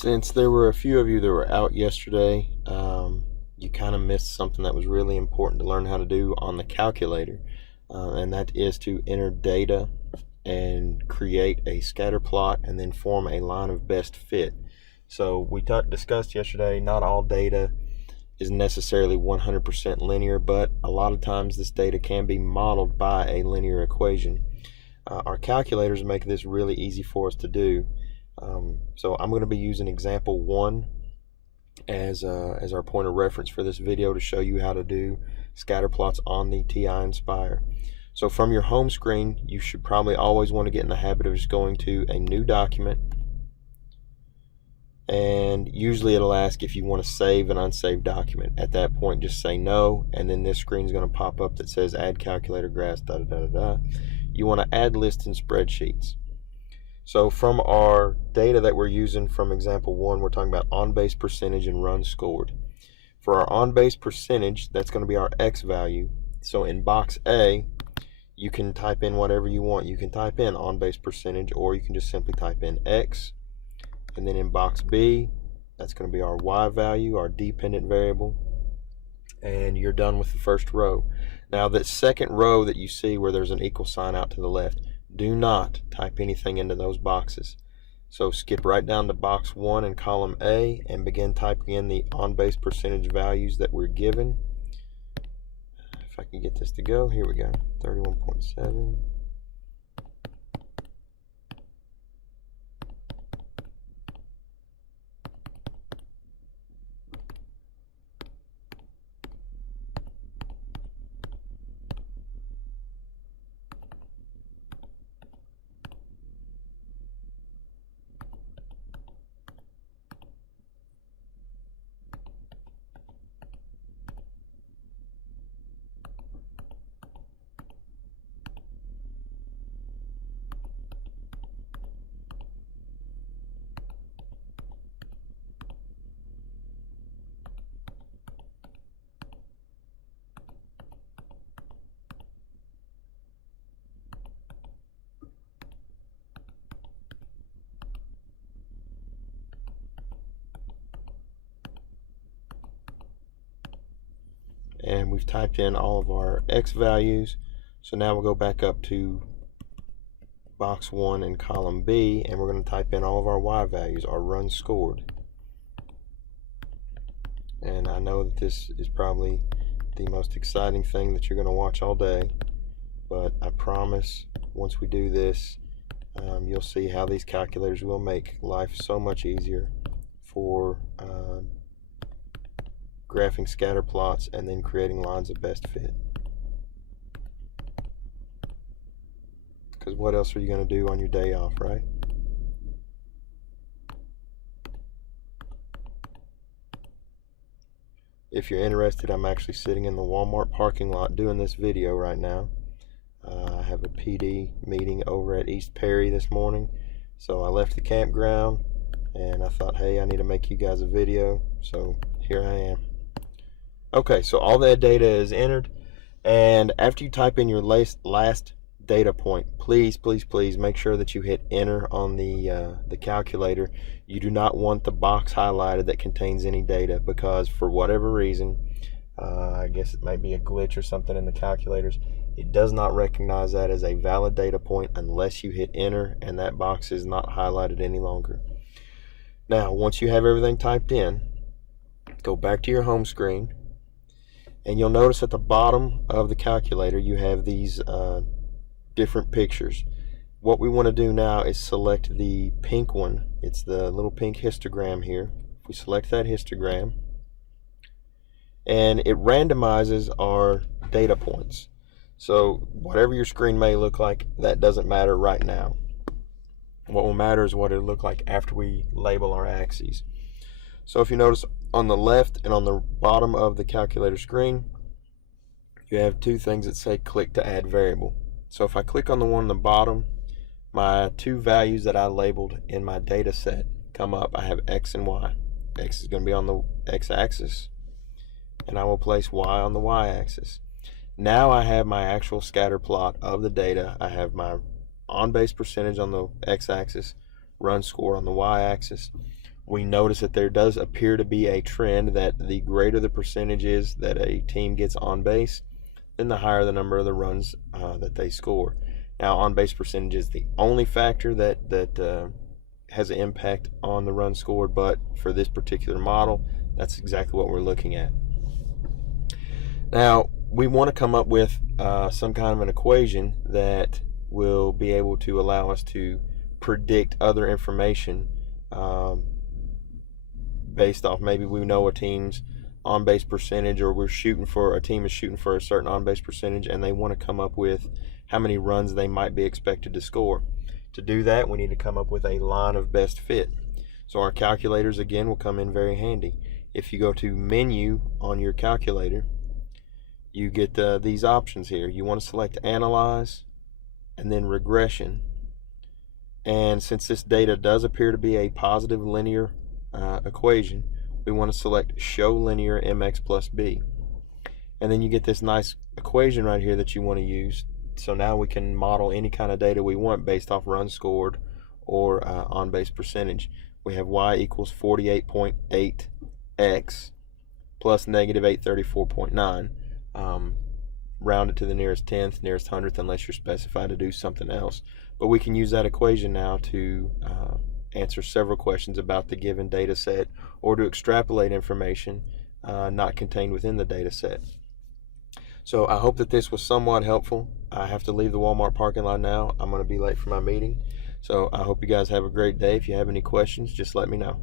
Since there were a few of you that were out yesterday, you kind of missed something that was really important to learn how to do on the calculator, and that is to enter data and create a scatter plot and then form a line of best fit. So we discussed yesterday, not all data is necessarily 100% linear, but a lot of times this data can be modeled by a linear equation. Our calculators make this really easy for us to do. So I'm going to be using example 1 as our point of reference for this video to show you how to do scatter plots on the TI Nspire. So from your home screen, you should probably always want to get in the habit of just going to a new document, and usually it'll ask if you want to save an unsaved document. At that point, just say no, and then this screen is going to pop up that says add calculator graphs, da da da da. You want to add lists and spreadsheets. So from our data that we're using from example 1, we're talking about on base percentage and runs scored. For our on base percentage, that's going to be our X value. So in box A, you can type in whatever you want. You can type in on base percentage, or you can just simply type in X. And then in box B, that's going to be our Y value, our dependent variable. And you're done with the first row. Now that second row that you see where there's an equal sign out to the left, do not type anything into those boxes. So skip right down to box 1 in column A and begin typing in the on-base percentage values that we're given. If I can get this to go, here we go, 31.7. And we've typed in all of our X values. So now we'll go back up to box 1 in column B, and we're going to type in all of our Y values, our runs scored. And I know that this is probably the most exciting thing that you're going to watch all day, but I promise once we do this, you'll see how these calculators will make life so much easier for graphing scatter plots and then creating lines of best fit. Because what else are you going to do on your day off, right? If you're interested, I'm actually sitting in the Walmart parking lot doing this video right now. I have a PD meeting over at East Perry this morning, so I left the campground and I thought, hey, I need to make you guys a video, so here I am. Okay, so all that data is entered, and after you type in your last data point, please make sure that you hit enter on the calculator. You do not want the box highlighted that contains any data, because for whatever reason, I guess it might be a glitch or something in the calculators, it does not recognize that as a valid data point unless you hit enter and that box is not highlighted any longer. Now, once you have everything typed in, go back to your home screen, and you'll notice at the bottom of the calculator you have these different pictures. What we want to do now is select the pink one. It's the little pink histogram here. If we select that histogram, and it randomizes our data points. So whatever your screen may look like, that doesn't matter right now. What will matter is what it'll look like after we label our axes. So if you notice on the left and on the bottom of the calculator screen, you have two things that say click to add variable. So if I click on the one on the bottom, my two values that I labeled in my data set come up. I have X and Y. X is going to be on the X axis, and I will place Y on the Y axis. Now I have my actual scatter plot of the data. I have my on base percentage on the X axis, run score on the Y axis. we notice that there does appear to be a trend that the greater the percentage is that a team gets on base, then the higher the number of the runs that they score. Now, on base percentage is the only factor that has an impact on the run scored, but for this particular model, that's exactly what we're looking at. Now, we want to come up with some kind of an equation that will be able to allow us to predict other information based off, maybe we know a team's on base percentage, or a team is shooting for a certain on base percentage, and they want to come up with how many runs they might be expected to score. To do that, we need to come up with a line of best fit. So our calculators again will come in very handy. If you go to menu on your calculator, you get these options here. You want to select analyze and then regression. And since this data does appear to be a positive linear equation, we want to select show linear mx plus b. And then you get this nice equation right here that you want to use. So now we can model any kind of data we want based off runs scored or on base percentage. We have y equals 48.8x plus negative 834.9. Rounded to the nearest tenth, nearest hundredth, unless you're specified to do something else. But we can use that equation now to answer several questions about the given data set, or to extrapolate information not contained within the data set. So I hope that this was somewhat helpful. I have to leave the Walmart parking lot now. I'm going to be late for my meeting. So I hope you guys have a great day. If you have any questions, just let me know.